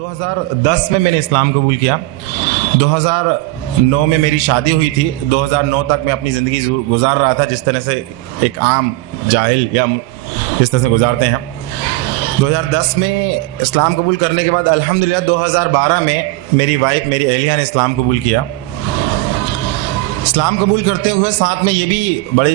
2010 में मैंने इस्लाम कबूल किया। 2009 में मेरी शादी हुई थी। 2009 तक मैं अपनी ज़िंदगी गुजार रहा था जिस तरह से एक आम जाहिल या जिस तरह से गुजारते हैं। 2010 में इस्लाम कबूल करने के बाद अल्हम्दुलिल्लाह 2012 में मेरी वाइफ, मेरी अहलिया ने इस्लाम कबूल किया। इस्लाम कबूल करते हुए साथ में ये भी बड़े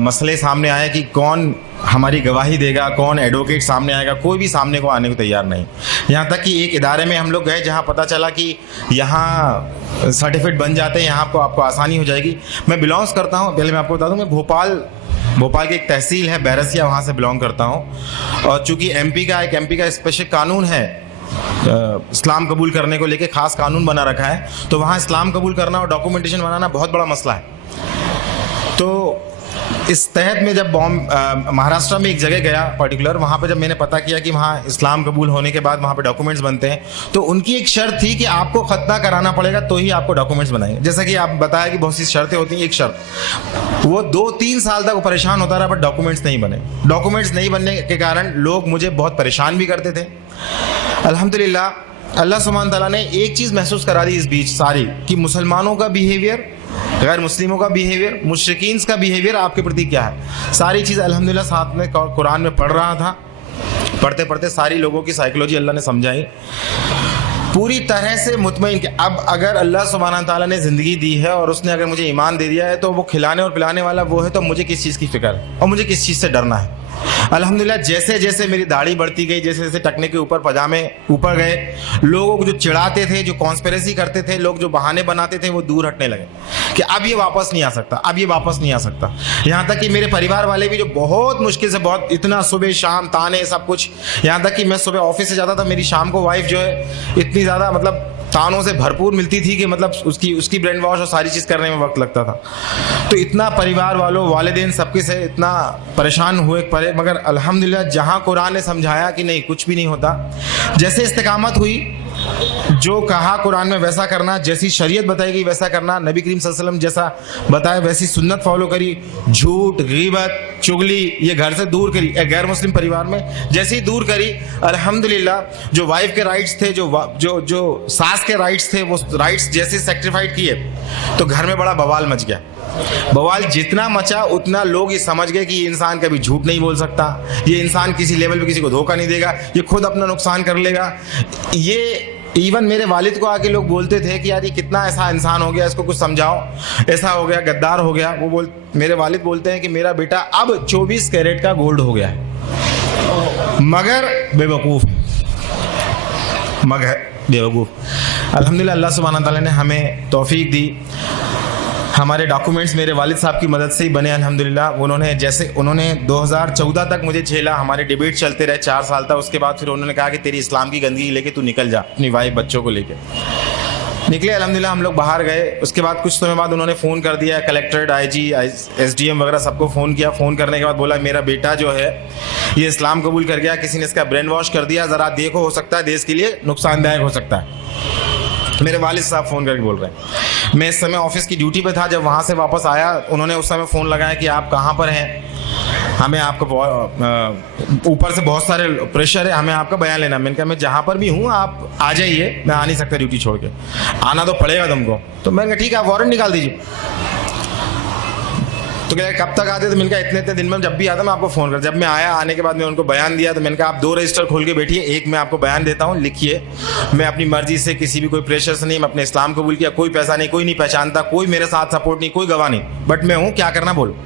मसले सामने आए कि कौन हमारी गवाही देगा, कौन एडवोकेट सामने आएगा। कोई भी सामने को आने को तैयार नहीं। यहाँ तक कि एक इदारे में हम लोग गए जहाँ पता चला कि यहाँ सर्टिफिकेट बन जाते हैं, यहाँ आपको आसानी हो जाएगी। मैं बिलोंग्स करता हूँ, पहले मैं आपको बता दूँ, मैं भोपाल की एक तहसील है बैरसिया, वहाँ से बिलोंग करता हूँ। और चूँकि एमपी का स्पेशल कानून है, इस्लाम कबूल करने को लेके खास कानून बना रखा है, तो वहाँ इस्लाम कबूल करना और डॉक्यूमेंटेशन बनाना बहुत बड़ा मसला है। तो इस तहत में जब महाराष्ट्र में एक जगह गया पर्टिकुलर, वहाँ पे जब मैंने पता किया कि वहाँ इस्लाम कबूल होने के बाद वहाँ पे डॉक्यूमेंट्स बनते हैं, तो उनकी एक शर्त थी कि आपको खतना कराना पड़ेगा तो ही आपको डॉक्यूमेंट्स बनाएंगे। जैसा कि आप बताया कि बहुत सी शर्तें होती हैं, एक शर्त वो 2-3 साल तक वो परेशान होता रहा, बट डॉक्यूमेंट्स नहीं बने। डॉक्यूमेंट्स नहीं बनने के कारण लोग मुझे बहुत परेशान भी करते थे। अल्हम्दुलिल्लाह अल्लाह सुब्हान तआला ने एक चीज़ महसूस करा दी इस बीच सारी, कि मुसलमानों का बिहेवियर, गैर मुस्लिमों का बिहेवियर, मुश्रिकीन का बिहेवियर आपके प्रति क्या है। सारी चीज़ अल्हम्दुलिल्लाह साथ में कुरान में पढ़ रहा था। पढ़ते पढ़ते सारी लोगों की साइकोलॉजी अल्लाह ने समझाई, पूरी तरह से मुतमईन कि अब अगर अल्लाह सुब्हान तआला ने ज़िंदगी दी है और उसने अगर मुझे ईमान दे दिया है तो वो खिलाने और पिलाने वाला वो है, तो मुझे किस चीज़ की फ़िक्र है और मुझे किस चीज़ से डरना है। अल्हम्दुलिल्लाह जैसे जैसे मेरी दाढ़ी बढ़ती गई, जैसे जैसे टकने के ऊपर पजामे ऊपर गए, लोगों को जो चिढ़ाते थे, जो कॉन्स्पिरेसी करते थे, लोग जो बहाने बनाते थे, वो दूर हटने लगे कि अब ये वापस नहीं आ सकता, अब ये वापस नहीं आ सकता। यहाँ तक कि मेरे परिवार वाले भी जो बहुत मुश्किल से, बहुत इतना सुबह शाम ताने सब कुछ, यहाँ तक कि मैं सुबह ऑफिस से जाता था, मेरी शाम को वाइफ जो है इतनी ज़्यादा मतलब तानों से भरपूर मिलती थी कि मतलब उसकी ब्रेन वॉश और सारी चीज़ करने में वक्त लगता था। तो इतना परिवार वालों, वालिदैन सबके से इतना परेशान हुए परे, मगर अल्हम्दुलिल्लाह जहाँ कुरान ने समझाया कि नहीं कुछ भी नहीं होता, जैसे इस्तिकामत हुई, जो कहा कुरान में वैसा करना, जैसी शरीयत बताई गई वैसा करना, नबी करीम सल्लल्लाहु अलैहि वसल्लम जैसा बताया वैसी सुन्नत फॉलो करी, झूठ, गीबत, चुगली ये घर से दूर करी, गैर मुस्लिम परिवार में जैसे ही दूर करी, अल्हम्दुलिल्लाह जो वाइफ के राइट्स थे, जो सास के राइट्स थे, वो राइट्स जैसे सेक्रीफाइड किए तो घर में बड़ा बवाल मच गया। बवाल जितना मचा उतना लोग ये समझ गए कि ये इंसान कभी झूठ नहीं बोल सकता, ये इंसान किसी लेवल पे किसी को धोखा नहीं देगा, ये खुद अपना नुकसान कर लेगा। ये इवन मेरे वालिद को आके लोग बोलते थे कि यार ये कितना ऐसा इंसान हो गया, इसको कुछ समझाओ, ऐसा हो गया, गद्दार हो गया। मेरे वालिद बोलते हैं कि मेरा बेटा अब 24 कैरेट का गोल्ड हो गया है, मगर बेवकूफ़। अल्हम्दुलिल्लाह अल्लाह सुब्हान तआला ने हमें तौफीक दी। हमारे डॉक्यूमेंट्स मेरे वालिद साहब की मदद से ही बने अल्हम्दुलिल्लाह। उन्होंने 2014 तक मुझे झेला, हमारे डिबेट चलते रहे 4 साल तक। उसके बाद फिर उन्होंने कहा कि तेरी इस्लाम की गंदगी लेके तू निकल जा, अपनी वाइफ बच्चों को लेके निकले। अल्हम्दुलिल्लाह हम लोग बाहर गए। उसके बाद कुछ समय बाद उन्होंने फ़ोन कर दिया, कलेक्ट्रेट, IG, SDM वगैरह सबको फ़ोन किया। फ़ोन करने के बाद बोला मेरा बेटा जो है ये इस्लाम कबूल कर गया, किसी ने इसका ब्रेन वॉश कर दिया, ज़रा देखो, हो सकता है देश के लिए नुकसानदायक हो सकता है। मेरे वालिद साहब फ़ोन करके बोल रहे हैं। मैं इस समय ऑफिस की ड्यूटी पे था। जब वहाँ से वापस आया, उन्होंने उस समय फ़ोन लगाया कि आप कहाँ पर हैं, हमें आपको ऊपर से बहुत सारे प्रेशर है, हमें आपका बयान लेना। मैंने कहा मैं जहाँ पर भी हूँ आप आ जाइए, मैं आ नहीं सकता ड्यूटी छोड़ के, आना तो पड़ेगा तुमको। तो मैंने कहा ठीक है, आप वारंट निकाल दीजिए। तो क्या कब तक आते? तो मैंने कहा इतने दिन में जब भी आता मैं आपको फ़ोन कर। जब मैं आया, आने के बाद मैं उनको बयान दिया, तो मैंने कहा आप 2 रजिस्टर खोल के बैठिए, एक मैं आपको बयान देता हूँ, लिखिए। मैं अपनी मर्जी से, किसी भी कोई प्रेशर से नहीं, मैं अपने इस्लाम कबूल किया, कोई पैसा नहीं, कोई नहीं पहचानता, कोई मेरे साथ सपोर्ट नहीं, कोई गवाह नहीं, बट मैं हूँ, क्या करना बोलो।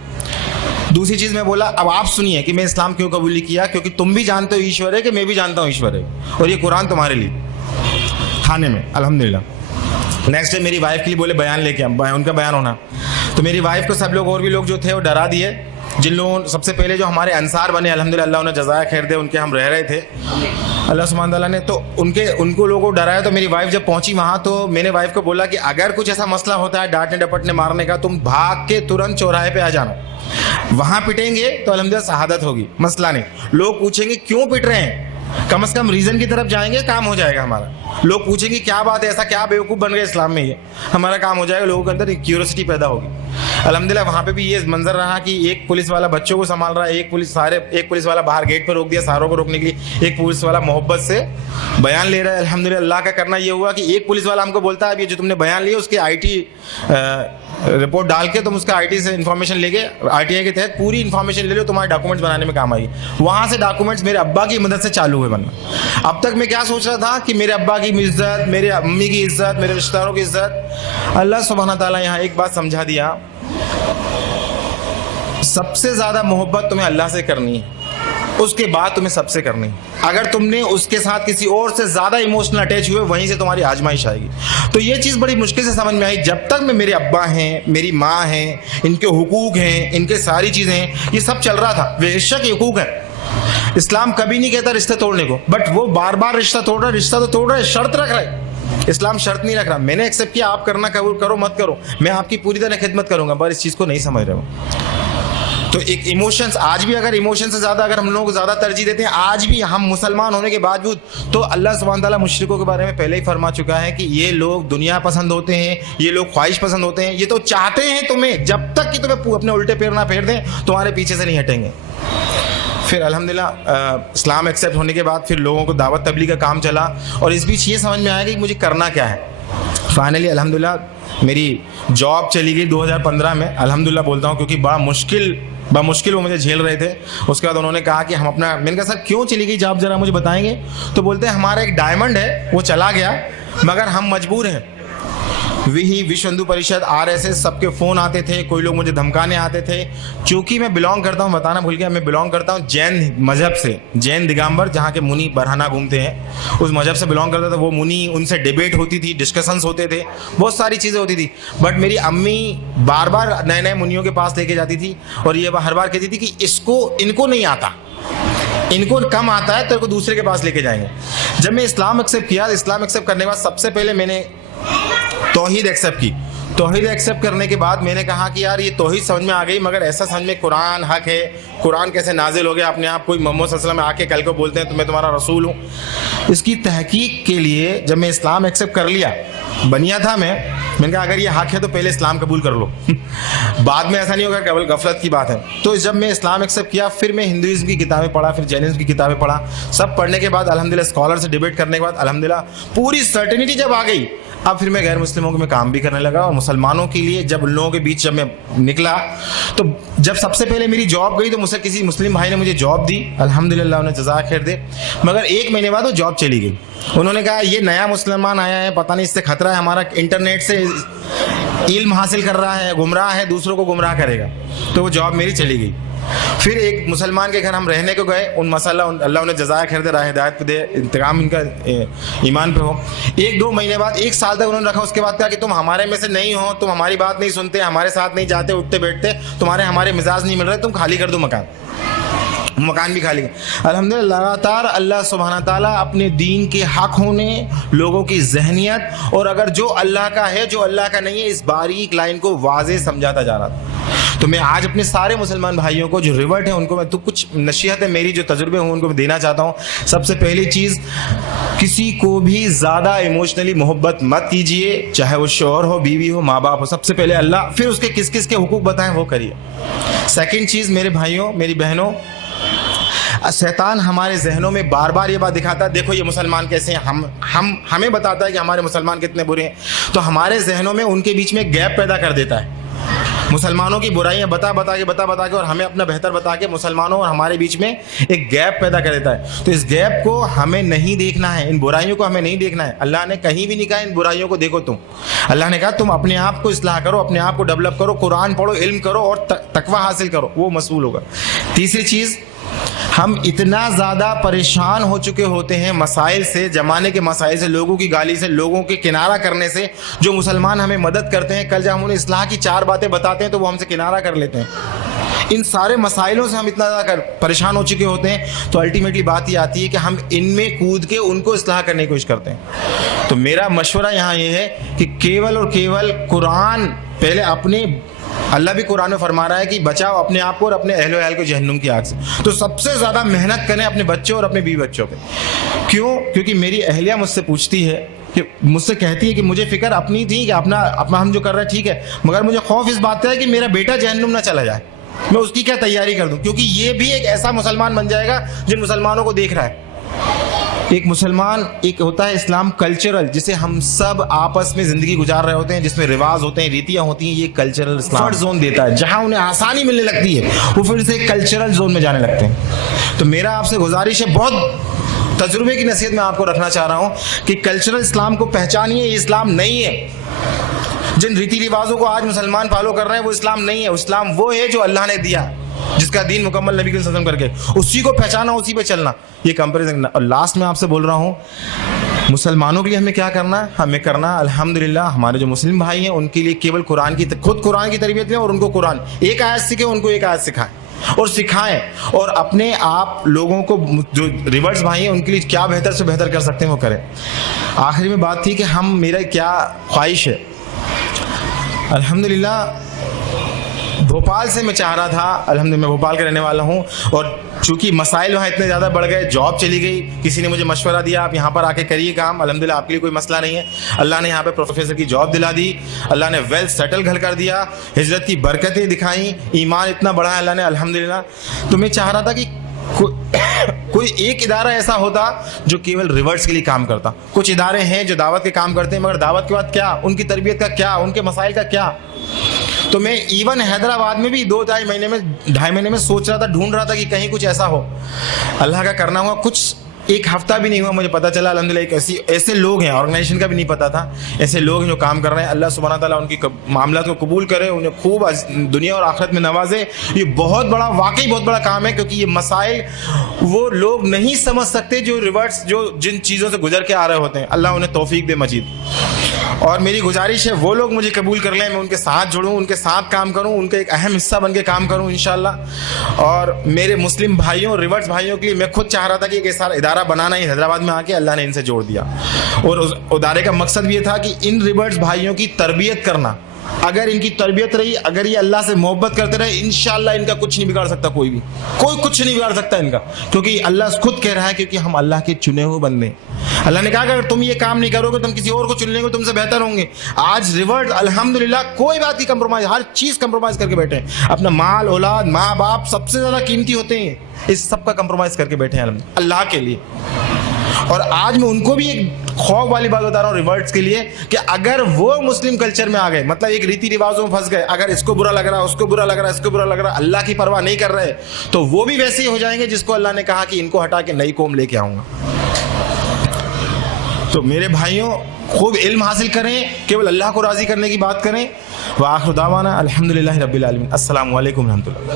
दूसरी चीज़ मैं बोला, अब आप सुनिए कि मैं इस्लाम क्यों कबूल किया, क्योंकि तुम भी जानते हो ईश्वर है, कि मैं भी जानता हूँ ईश्वर है, और ये कुरान तुम्हारे लिए खाने में। अल्हम्दुलिल्लाह नेक्स्ट डे मेरी वाइफ के लिए बोले बयान लेके आ, उनका बयान होना। तो मेरी वाइफ को सब लोग और भी लोग जो थे वो डरा दिए। जिन लोगों सबसे पहले जो हमारे अंसार बने, अल्हम्दुलिल्लाह अल्लाह उन्हें जज़ाया खैर दे, उनके हम रह रहे थे अल्लाह सुब्हान तआला ने, तो उनको लोगों को डराया। तो मेरी वाइफ जब पहुंची वहाँ, तो मैंने वाइफ को बोला कि अगर कुछ ऐसा मसला होता है डांटने डपटने मारने का, तुम भाग के तुरंत चौराहे पे आ जाना, वहाँ पिटेंगे तो अल्हम्दुलिल्लाह शहादत होगी, मसला नहीं। लोग पूछेंगे क्यों पिट रहे हैं, कम से कम रीज़न की तरफ जाएंगे, काम हो जाएगा हमारा। लोग पूछेंगे क्या बात है, ऐसा क्या बेवकूफ़ बन गए इस्लाम में, ये हमारा काम हो जाएगा। लोगों के अंदर क्यूरियोसिटी पैदा होगी। अल्हम्दुलिल्लाह वहाँ पे भी ये मंजर रहा कि एक पुलिस वाला बच्चों को संभाल रहा है, एक पुलिस वाला बाहर गेट पर रोक दिया सारों को रोकने के लिए, एक पुलिस वाला मोहब्बत से बयान ले रहा है। अल्हम्दुलिल्लाह अल्लाह का करना ये हुआ कि एक पुलिस वाला हमको बोलता है अब ये जो तुमने बयान लिया उसके IT रिपोर्ट डाल के तुम उसका IT से इन्फॉर्मेशन लेके RTI के तहत पूरी इन्फॉर्मेशन ले लो, तुम्हारे डॉक्यूमेंट्स बनाने में काम आएगी। वहाँ से डॉक्यूमेंट्स मेरे अब्बा की मदद से चालू हुए बनना। अब तक मैं क्या सोच रहा था कि मेरे अब्बा की इज्जत, मेरे अम्मी की इज्जत, मेरे रिश्तेदारों की इज्जत, अल्लाह सुब्हानहू तआला यहाँ एक बात समझा दिया, सबसे ज्यादा मोहब्बत तुम्हें अल्लाह से करनी है, उसके बाद तुम्हें सबसे करनी है। अगर तुमने उसके साथ किसी और से ज्यादा इमोशनल अटैच हुए वहीं से तुम्हारी आजमाइश आएगी। तो ये चीज बड़ी मुश्किल से समझ में आई। जब तक मैं मेरे अब्बा हैं, मेरी माँ हैं, इनके हुकूक हैं, इनके सारी चीजें हैं, ये सब चल रहा था। बेशक ये हुकूक है, इस्लाम कभी नहीं कहता रिश्ते तोड़ने को, बट वो बार बार रिश्ता तोड़ रहा है, रिश्ता तो तोड़ रहा है, शर्त रख रहा है। इस्लाम शर्त नहीं रख रहा। मैंने एक्सेप्ट किया, आप करना कबूल करो मत करो, मैं आपकी पूरी तरह खिदमत करूंगा, पर इस चीज को नहीं समझ रहे हो। तो एक इमोशंस, आज भी अगर इमोशन से ज्यादा अगर हम लोगों को ज्यादा तरजीह देते हैं, आज भी हम मुसलमान होने के बावजूद, तो अल्लाह सुब्हानहू तआला मुशरिकों के बारे में पहले ही फरमा चुका है कि ये लोग दुनिया पसंद होते हैं, ये लोग ख्वाहिश पसंद होते हैं, ये तो चाहते हैं तुम्हें, जब तक कि तुम्हें अपने उल्टे पैर ना फेर दें तुम्हारे पीछे से नहीं हटेंगे। फिर अल्हम्दुलिल्लाह इस्लाम एक्सेप्ट होने के बाद फिर लोगों को दावत तबलीग का काम चला, और इस बीच ये समझ में आया कि मुझे करना क्या है। फाइनली अल्हम्दुलिल्लाह मेरी जॉब चली गई 2015 में, अल्हम्दुलिल्लाह बोलता हूँ, क्योंकि बड़ा मुश्किल वो मुझे झेल रहे थे। उसके बाद उन्होंने कहा कि हम अपना, मैंने कहा सर क्यों चली गई जॉब, जरा मुझे बताएंगे। तो बोलते हैं हमारा एक डायमंड है वो चला गया, मगर हम मजबूर हैं। विश्व हिंदू परिषद, RSS सबके फ़ोन आते थे, कोई लोग मुझे धमकाने आते थे। चूँकि मैं बिलोंग करता हूँ, बताना भूल गया, मैं बिलोंग करता हूँ जैन मज़हब से, जैन दिगंबर, जहाँ के मुनि बरहाना घूमते हैं, उस मज़हब से बिलोंग करता था। वो मुनि, उनसे डिबेट होती थी, डिस्कशंस होते थे, बहुत सारी चीज़ें होती थी। बट मेरी अम्मी बार बार नए नए मुनियों के पास लेके जाती थी, और ये हर बार कहती थी कि इनको नहीं आता, इनको कम आता है, तेरे को दूसरे के पास लेके जाएंगे। जब मैं इस्लाम एक्सेप्ट किया, इस्लाम एक्सेप्ट करने के बाद सबसे पहले मैंने तौहीद एक्सेप्ट की। तौहीद एक्सेप्ट करने के बाद मैंने कहा कि यार ये तौहीद समझ में आ गई, मगर ऐसा समझ में कुरान हक है, कुरान कैसे नाजिल हो गया अपने आप, कोई मोहम्मद सल्लल्लाहु अलैहि वसल्लम आके कल को बोलते हैं तो मैं तुम्हारा रसूल हूँ। इसकी तहकीक के लिए जब मैं इस्लाम एक्सेप्ट कर लिया, बनिया था मैंने कहा अगर ये हक है तो पहले इस्लाम कबूल कर लो बाद में ऐसा नहीं होगा, केवल गफलत की बात है। तो जब मैं इस्लाम एक्सेप्ट किया, फिर मैं हिंदुइज्म की किताबें पढ़ा, फिर जैनिज्म की किताबें पढ़ा। सब पढ़ने के बाद अल्हम्दुलिल्लाह स्कॉलर से डिबेट करने के बाद अल्हम्दुलिल्लाह पूरी सर्टेनिटी जब आ गई, अब फिर मैं गैर मुस्लिमों के में काम भी करने लगा। और मुसलमानों के लिए जब उन लोगों के बीच जब मैं निकला, तो जब सबसे पहले मेरी जॉब गई तो मुझसे किसी मुस्लिम भाई ने मुझे जॉब दी, अल्हम्दुलिल्लाह उन्हें जज़ा खैर दे। मगर 1 महीने बाद वो जॉब चली गई। उन्होंने कहा ये नया मुसलमान आया है, पता नहीं इससे खतरा है, हमारा इंटरनेट से इल्म हासिल कर रहा है, गुमराह है, दूसरों को गुमराह करेगा। तो वो जॉब मेरी चली गई। फिर एक मुसलमान के घर हम रहने को गए, उन मसाला अल्लाह उन्हें जज़ा खैर दे, राह हिदायत पे दे, इंतकाम इनका ईमान पे हो। 1-2 महीने बाद, 1 साल तक उन्होंने रखा। उसके बाद कहा कि तुम हमारे में से नहीं हो, तुम हमारी बात नहीं सुनते, हमारे साथ नहीं जाते, उठते बैठते, हमारे मिजाज नहीं मिल रहे, तुम खाली कर दो मकान भी खाली। अल्हम्दुलिल्लाह लगातार अल्लाह सुब्हाना ताला अपने दीन के हक होने, लोगों की जहनियत, और अगर जो अल्लाह का है जो अल्लाह का नहीं है, इस बारीक लाइन को वाज़े समझाता जा रहा था। तो मैं आज अपने सारे मुसलमान भाइयों को जो रिवर्ट है उनको मैं तो कुछ नसीहतें मेरी जो तजुर्बे हों उनको मैं देना चाहता हूँ। सबसे पहली चीज़, किसी को भी ज़्यादा इमोशनली मोहब्बत मत कीजिए, चाहे वो शौहर हो, बीवी हो, माँ बाप हो। सबसे पहले अल्लाह, फिर उसके किस किस के हुकूक बताएं वो करिए। सेकेंड चीज़, मेरे भाइयों मेरी बहनों, शैतान हमारे जहनों में बार बार ये बात दिखाता है, देखो ये मुसलमान कैसे हैं, हमें बताता है कि हमारे मुसलमान कितने बुरे हैं। तो हमारे जहनों में उनके बीच में गैप पैदा कर देता है। मुसलमानों की बुराइयां बता बता के और हमें अपना बेहतर बता के मुसलमानों और हमारे बीच में एक गैप पैदा कर देता है। तो इस गैप को हमें नहीं देखना है, इन बुराइयों को हमें नहीं देखना है। अल्लाह ने कहीं भी नहीं कहा इन बुराइयों को देखो तुम। अल्लाह ने कहा तुम अपने आप को इस्लाह करो, अपने आप को डेवलप करो, कुरान पढ़ो, इल्म करो और तकवा हासिल करो, वो मसूल होगा। तीसरी चीज़, हम इतना ज़्यादा परेशान हो चुके होते हैं मसाइल से, ज़माने के मसाइल से, लोगों की गाली से, लोगों के किनारा करने से। जो मुसलमान हमें मदद करते हैं, कल जब हम उन्हें इस्लाह की 4 बातें बताते हैं तो वो हमसे किनारा कर लेते हैं। इन सारे मसाइलों से हम इतना ज़्यादा परेशान हो चुके होते हैं, तो अल्टीमेटली बात ये आती है कि हम इनमें कूद के उनको इस्लाह करने की कोशिश करते हैं। तो मेरा मशवरा यहाँ ये है कि केवल और केवल कुरान पहले अपने, अल्लाह भी कुरान में फरमा रहा है कि बचाओ अपने आप को और अपने अहलो अहल को जहन्नुम की आग से। तो सबसे ज़्यादा मेहनत करें अपने बच्चों और अपने बीवी बच्चों पे। क्यों? क्योंकि मेरी अहलिया मुझसे पूछती है कि मुझसे कहती है कि मुझे फिक्र अपनी थी कि अपना अपना हम जो कर रहे हैं ठीक है, मगर मुझे खौफ इस बात का है कि मेरा बेटा जहन्नुम ना चला जाए, मैं उसकी क्या तैयारी कर दूं, क्योंकि ये भी एक ऐसा मुसलमान बन जाएगा जिन मुसलमानों को देख रहा है। एक मुसलमान, एक होता है इस्लाम कल्चरल, जिसे हम सब आपस में जिंदगी गुजार रहे होते हैं, जिसमें रिवाज होते हैं, रीतियां होती हैं, ये कल्चरल इस्लाम जोन देता है। जहां उन्हें आसानी मिलने लगती है वो फिर से कल्चरल जोन में जाने लगते हैं। तो मेरा आपसे गुजारिश है, बहुत तजुर्बे की नसीहत मैं आपको रखना चाह रहा हूं कि कल्चरल इस्लाम को पहचानिए। ये इस्लाम नहीं है। जिन रीति रिवाजों को आज मुसलमान फॉलो कर रहे हैं वो इस्लाम नहीं है। इस्लाम वो है जो अल्लाह ने दिया, जिसका दीन मुकम्मल नबी सल्लल्लाहु अलैहि वसल्लम करके, उसी को पहचाना, उसी पे चलना, ये कंपैरिजन। और लास्ट में आपसे बोल रहा हूँ, मुसलमानों के लिए हमें क्या करना है? हमें करना अल्हम्दुलिल्लाह, हमारे जो मुस्लिम भाई हैं उनके लिए केवल खुद कुरान की तरबियत लें और उनको कुरान एक आयत सीखे, उनको एक आयत सिखाएं और सिखाएं, और अपने आप लोगों को जो रिवर्स भाई हैं उनके लिए क्या बेहतर से बेहतर कर सकते हैं वो करें। आखिरी में बात थी कि मेरा क्या ख्वाहिश है। अल्हम्दुलिल्लाह भोपाल से मैं चाह रहा था, अल्हम्दुलिल्लाह मैं भोपाल का रहने वाला हूँ, और चूंकि मसाइल वहाँ इतने ज़्यादा बढ़ गए, जॉब चली गई, किसी ने मुझे मशवरा दिया आप यहाँ पर आके करिए काम, अल्हम्दुलिल्लाह आपके लिए कोई मसला नहीं है। अल्लाह ने यहाँ पे प्रोफेसर की जॉब दिला दी, अल्लाह ने वेल्थ सेटल घर कर दिया, हिजरत की बरकतें दिखाई, ईमान इतना बढ़ा है अल्लाह ने, अल्हम्दुलिल्लाह। तो मैं चाह रहा था कि कोई एक इदारा ऐसा होता जो केवल रिवर्स के लिए काम करता। कुछ इदारे हैं जो दावत के काम करते हैं, मगर दावत के बाद क्या, उनकी तरबियत का क्या, उनके मसाइल का क्या। तो मैं इवन हैदराबाद में भी 2-2.5 महीने में सोच रहा था, ढूंढ रहा था कि कहीं कुछ ऐसा हो। अल्लाह का करना हुआ, कुछ एक हफ्ता भी नहीं हुआ मुझे पता चला अल्हम्दुलिल्लाह एक ऐसे लोग हैं, ऑर्गेनाइजेशन का भी नहीं पता था, ऐसे लोग हैं जो काम कर रहे हैं। अल्लाह सुब्हानहू तआला उनकी मामला को कबूल करे, उन्हें खूब दुनिया और आखिरत में नवाजे। ये बहुत बड़ा, वाकई बहुत बड़ा काम है, क्योंकि ये मसाइल वो लोग नहीं समझ सकते जो रिवर्स, जो जिन चीज़ों से गुजर के आ रहे होते हैं। अल्लाह उन्हें तौफीक दे मजीद। और मेरी गुजारिश है वो लोग मुझे कबूल कर लें, मैं उनके साथ जुड़ूँ, उनके साथ काम करूँ, उनका एक अहम हिस्सा बन के काम करूँ इंशाअल्लाह। और मेरे मुस्लिम भाइयों, रिवर्स भाइयों के लिए मैं खुद चाह रहा था कि एक ऐसा इदारा बनाना ही हैदराबाद में आके, अल्लाह ने इनसे जोड़ दिया। और उस इदारे का मकसद भी ये था कि इन रिवर्स भाइयों की तरबियत करना। अगर इनकी तरबियत रही, अगर ये अल्लाह से मोहब्बत करते रहे, इंशाअल्लाह इनका कुछ नहीं बिगाड़ सकता, कोई कुछ नहीं बिगाड़ सकता इनका, क्योंकि अल्लाह खुद कह रहा है, क्योंकि हम अल्लाह के चुने हुए बंदे। अल्लाह ने कहा कि अगर तुम ये काम नहीं करोगे तुम किसी और को चुन लेंगे, तुमसे बेहतर होंगे। आज रिवर्स अल्हम्दुलिल्लाह कोई बात नहीं कंप्रोमाइज, हर चीज कंप्रोमाइज करके बैठे हैं। अपना माल, औलाद, माँ बाप सबसे ज्यादा कीमती होते हैं, इस सब का कंप्रोमाइज करके बैठे हैं अल्लाह के लिए। और आज मैं उनको भी एक खौफ वाली बात बता रहा हूँ रिवर्ट्स के लिए, कि अगर वो मुस्लिम कल्चर में आ गए, मतलब एक रीति रिवाजों में फंस गए, अगर इसको बुरा लग रहा है, उसको बुरा लग रहा है, इसको बुरा लग रहा है, अल्लाह की परवाह नहीं कर रहे, तो वो भी वैसे ही हो जाएंगे जिसको अल्लाह ने कहा कि इनको हटा के नई कौम लेके आऊंगा। तो मेरे भाइयों, खूब इल्म हासिल करें, केवल अल्लाह को राजी करने की बात करें। व आखिर दावाना अल्हम्दुलिल्लाहि रब्बिल आलमीन। अस्सलामु अलैकुम रहमतुल्लाह।